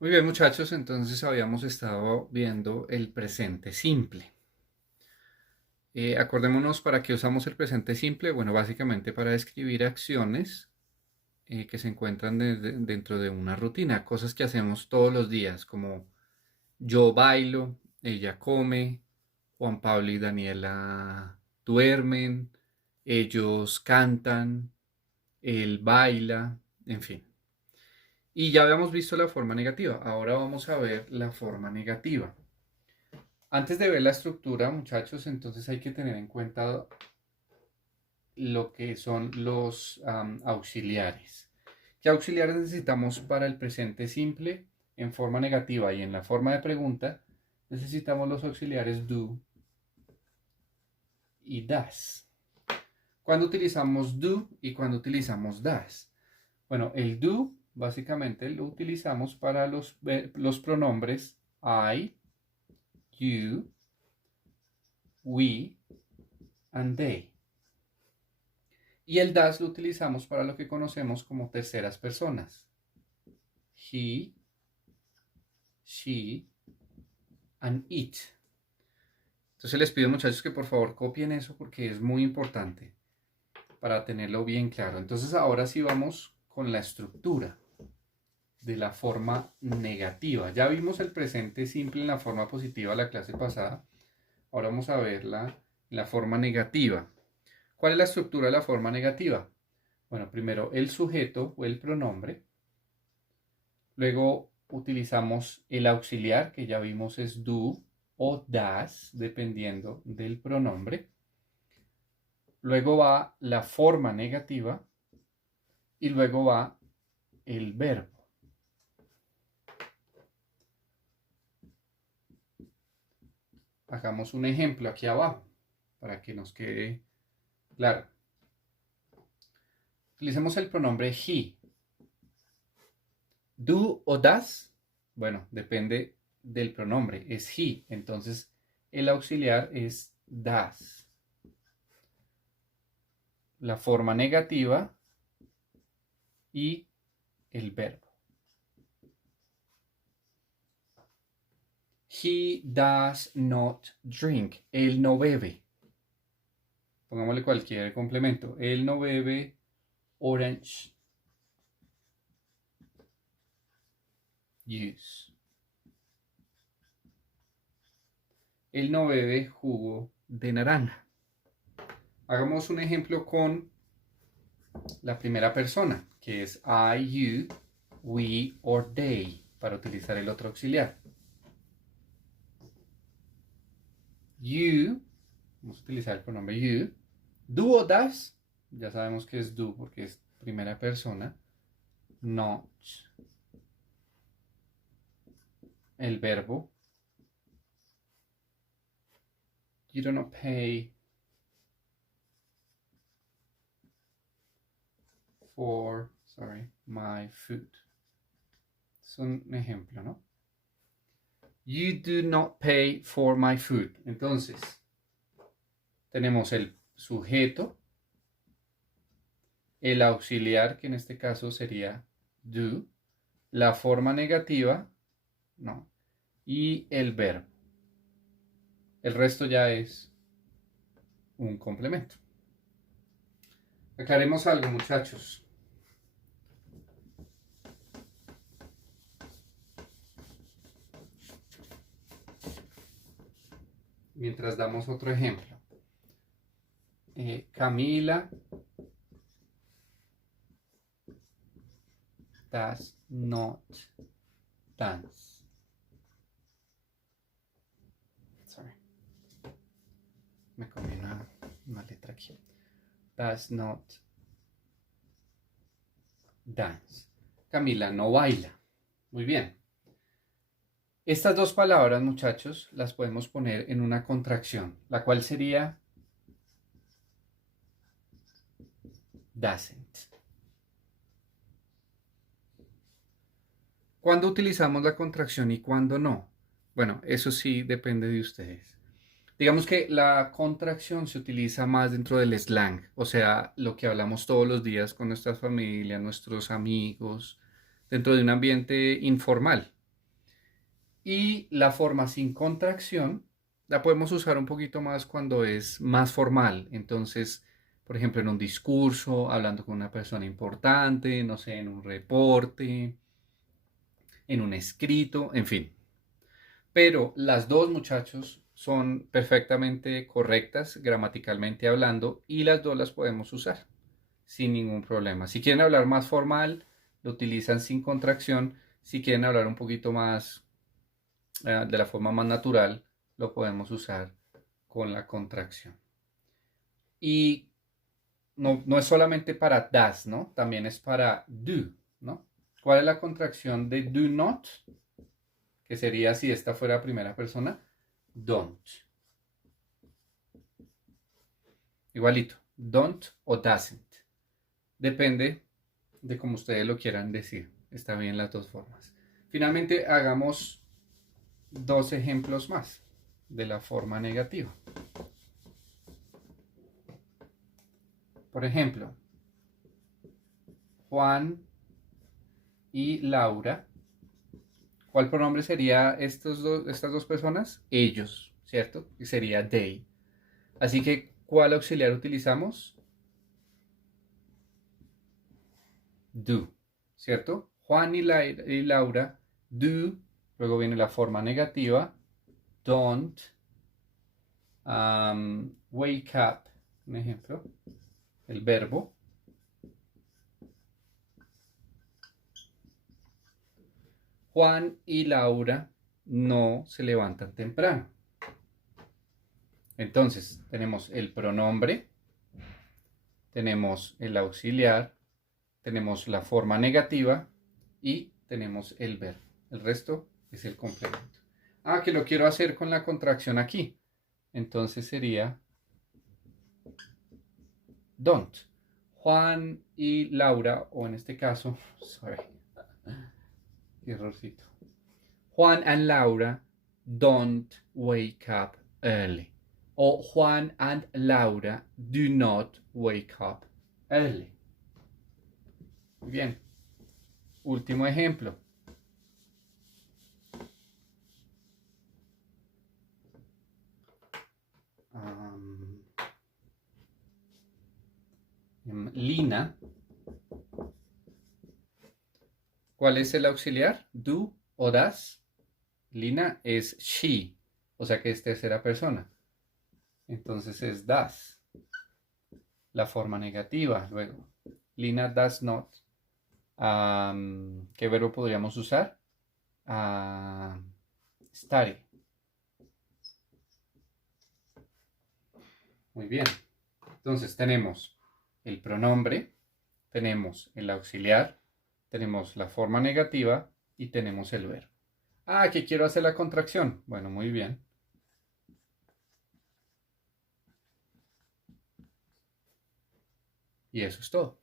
Muy bien, muchachos, entonces habíamos estado viendo el presente simple. Acordémonos para qué usamos el presente simple. Bueno, básicamente para describir acciones que se encuentran dentro de una rutina, cosas que hacemos todos los días, como yo bailo, ella come, Juan Pablo y Daniela duermen, ellos cantan, él baila, en fin. Y ya habíamos visto la forma negativa, ahora vamos a ver la forma negativa. Antes de ver la estructura, muchachos, entonces hay que tener en cuenta lo que son los auxiliares. ¿Qué auxiliares necesitamos para el presente simple en forma negativa y en la forma de pregunta? Necesitamos los auxiliares do y das. ¿Cuándo utilizamos do y cuándo utilizamos das? Bueno, el do básicamente lo utilizamos para los pronombres I, you, we and they. Y el das lo utilizamos para lo que conocemos como terceras personas. He, she, and it. Entonces les pido muchachos que por favor copien eso porque es muy importante para tenerlo bien claro. Entonces ahora sí vamos con la estructura de la forma negativa. Ya vimos el presente simple en la forma positiva la clase pasada. Ahora vamos a verla en la forma negativa. ¿Cuál es la estructura de la forma negativa? Bueno, primero el sujeto o el pronombre. Luego utilizamos el auxiliar, que ya vimos es do o das, dependiendo del pronombre. Luego va la forma negativa y luego va el verbo. Hagamos un ejemplo aquí abajo para que nos quede claro. Utilicemos el pronombre he. Do o das, bueno, depende del pronombre, es he, entonces el auxiliar es das. La forma negativa y el verbo. He does not drink. Él no bebe. Pongámosle cualquier complemento. Él no bebe orange juice. Él no bebe jugo de naranja. Hagamos un ejemplo con la primera persona, que es I, you, we or they, para utilizar el otro auxiliar. You, vamos a utilizar el pronombre you. Do o das, ya sabemos que es do porque es primera persona. Not. El verbo. You do not pay for, my food. Es un ejemplo, ¿no? You do not pay for my food. Entonces, tenemos el sujeto, el auxiliar, que en este caso sería do, la forma negativa, no, y el verbo. El resto ya es un complemento. Aclaremos algo, muchachos. Mientras damos otro ejemplo. Camila does not dance. Sorry. Me comí una letra aquí. Does not dance. Camila no baila. Muy bien. Estas dos palabras, muchachos, las podemos poner en una contracción, la cual sería doesn't. ¿Cuándo utilizamos la contracción y cuándo no? Bueno, eso sí depende de ustedes. Digamos que la contracción se utiliza más dentro del slang, o sea, lo que hablamos todos los días con nuestras familias, nuestros amigos, dentro de un ambiente informal. Y la forma sin contracción la podemos usar un poquito más cuando es más formal. Entonces, por ejemplo, en un discurso, hablando con una persona importante, no sé, en un reporte, en un escrito, en fin. Pero las dos, muchachos, son perfectamente correctas gramaticalmente hablando y las dos las podemos usar sin ningún problema. Si quieren hablar más formal, lo utilizan sin contracción. Si quieren hablar un poquito más de la forma más natural, lo podemos usar con la contracción. Y no es solamente para das, ¿no? También es para do, ¿no? ¿Cuál es la contracción de do not? Que sería, si esta fuera primera persona, don't. Igualito, don't o doesn't. Depende de cómo ustedes lo quieran decir. Está bien las dos formas. Finalmente, hagamos dos ejemplos más de la forma negativa. Por ejemplo, Juan y Laura. ¿Cuál pronombre sería estas dos personas? Ellos, ¿cierto? Y sería they. Así que, ¿cuál auxiliar utilizamos? Do, ¿cierto? Juan y Laura do. Luego viene la forma negativa. Don't. Wake up, un ejemplo. El verbo. Juan y Laura no se levantan temprano. Entonces, tenemos el pronombre, tenemos el auxiliar, tenemos la forma negativa y tenemos el verbo. El resto es el complemento. Ah, que lo quiero hacer con la contracción aquí. Entonces sería don't. Juan y Laura, o en este caso, sorry, qué errorcito. Juan and Laura don't wake up early. O Juan and Laura do not wake up early. Muy bien. Último ejemplo. Lina. ¿Cuál es el auxiliar? Do o das. Lina es she, o sea que es tercera persona. Entonces es does. La forma negativa, luego. Lina does not. ¿Qué verbo podríamos usar? Study. Muy bien. Entonces tenemos el pronombre, tenemos el auxiliar, tenemos la forma negativa y tenemos el verbo. Ah, que quiero hacer la contracción. Bueno, muy bien. Y eso es todo.